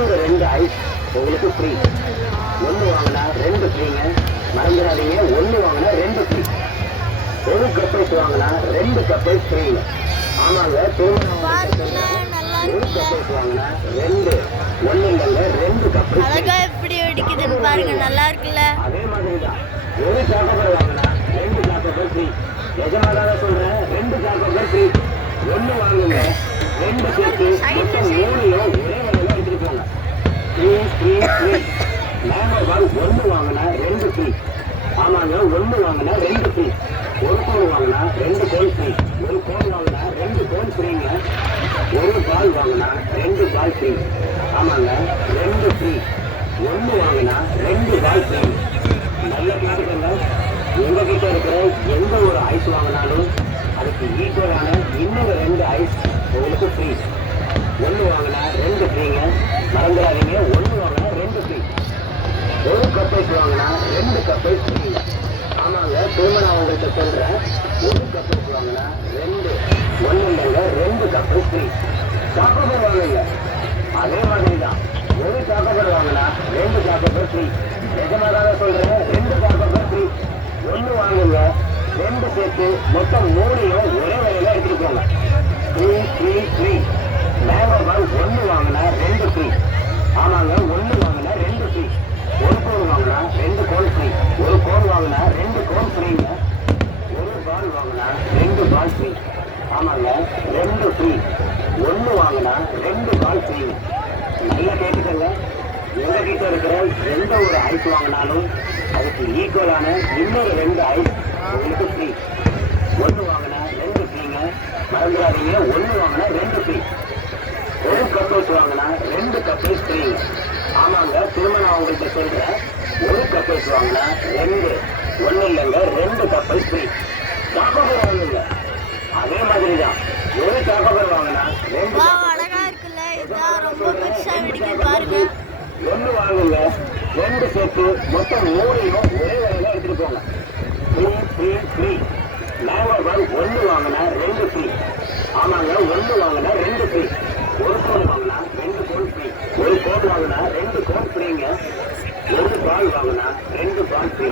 இன்னொரு 2 ஐஸ் உங்களுக்கு ஃப்ரீ. 1 வாங்கினா 2 ஃப்ரீங்க. மறந்துடாதீங்க, 1 வாங்கினா 2 ஃப்ரீ. ஒரு கப் ஐஸ் வாங்கினா 2 கப் ஐஸ் ஃப்ரீங்க. ஆமாங்க, ஒரு கப் ஐஸ் வாங்கினா 2 1 இல்லைங்க 2 கப் ஐஸ். அழகா எப்படி வெடிக்குதுன்னு பாருங்க, நல்லா இருக்குல்ல. அதே மாதிரி தான் ஒரு சாக்கோபார் வாங்கினா 2 சாக்கோபார் ஃப்ரீ. நிஜமாதான சொல்றேன், 2 சாக்கோபார் ஃப்ரீ. 1 வாங்குங்க, 2 சேர்த்து மொத்தம் 3யும் ஒரே விலையில எடுத்துட்டு போங்க. ஃப்ரீ. மேங்கோ பால் 1 வாங்கினா 2 ஃப்ரீ. ஆமாங்க, 1 வாங்கினா 2 ஃப்ரீ. ஒரு கோன் வாங்கினா 2 கோன் ஃப்ரீ. ஒரு கோன் வாங்கினா 2 கோன் ஃப்ரீங்க. ஒரு பால் வாங்கினா 2 பால் ஃப்ரீ. ஆமாங்க, 2 ஃப்ரீ. 1 வாங்கினா 2 பால் ஃப்ரீ. நல்லா கேட்டுக்கோங்க, உங்ககிட்ட இருக்கிற எந்த ஒரு ஐஸ் வாங்கினாலும் அதுக்கு ஈக்குவலான இன்னொரு 2 ஐஸ் உங்களுக்கு ஃப்ரீ. 1 வாங்கினா 2 ஃப்ரீங்க. மறந்துடாதீங்க, 1 வாங்கினா 2 ஃப்ரீ. ஒரு கப் ஐஸ் வாங்கினா 2 கப் ஐஸ் ஃப்ரீ. ஆமாங்க, திரும்ப நான் உங்கள்கிட்ட சொல்றேன், ஒரு கப் ஐஸ் வாங்கினா 2 1 இல்லைங்க 2 கப் ஐஸ் ஃப்ரீ. சாக்கோபார் வாங்குங்க, அதே மாதிரி தான் ஒரு சாக்கோபார் வாங்கினா 2 சாக்கோபார் ஃப்ரீ. நிஜமாதான சொல்றேன், 2 சாக்கோபார் ஃப்ரீ. 1 வாங்குங்க, 2 சேர்த்து மொத்தம் 3யும் ஒரே விலையில எடுத்துட்டு போங்க. ஃப்ரீ. மேங்கோ பால் 1 வாங்கினா 2 ஃப்ரீ. ஆமாங்க, 1 வாங்கினா 2 ஃப்ரீ. ஒரு கோன் வாங்கினா 2 கோன் ஃப்ரீ. ஒரு கோன் வாங்கினா 2 கோன் ஃப்ரீங்க. ஒரு பால் வாங்கினா 2 பால் ஃப்ரீ. ஆமாங்க, 2 ஃப்ரீ. 1 வாங்கினா 2 பால் ஃப்ரீங்க. நல்லா கேட்டுக்கோங்க, உங்ககிட்ட இருக்கிற எந்த ஒரு ஐஸ் வாங்கினாலும் அதுக்கு ஈக்குவலான இன்னொரு 2 ஐஸ் உங்களுக்கு ஃப்ரீ. 1 வாங்கினா 2 ஃப்ரீங்க. மறந்துடாதீங்க, 1 வாங்கினா 2 ஃப்ரீ. ஒரு கப் ஐஸ் வாங்கினா 2 கப் ஐஸ் ஃப்ரீங்க. ஆமாங்க, திரும்ப நான் உங்கள்கிட்ட சொல்றேன், ஒரு கப் ஐஸ் வாங்கினா 2 1 இல்லைங்க 2 கப் ஐஸ் ஃப்ரீ. சாக்கோபார் வாங்குங்க, அதே மாதிரி தான் ஒரு சாக்கோபார் வாங்கினா 2 அழகா இருக்குல்ல, இதுதான் ரொம்ப பெருசா வெடிக்குது பாருங்க. 1 வாங்குங்க, 2 சேர்த்து மொத்தம் 3யும் ஒரே விலையில எடுத்துட்டு போங்க. ஃப்ரீ. மேங்கோ பால் 1 வாங்கினா 2 ஃப்ரீ. ஆமாங்க, 1 வாங்கினா 2 ஃப்ரீ. ஒரு கோன் வாங்கினா 2 கோன் ஃப்ரீ. ஒரு கோன் வாங்கினா 2 கோன் ஃப்ரீங்க. ஒரு பால் வாங்கினா 2 பால் ஃப்ரீ.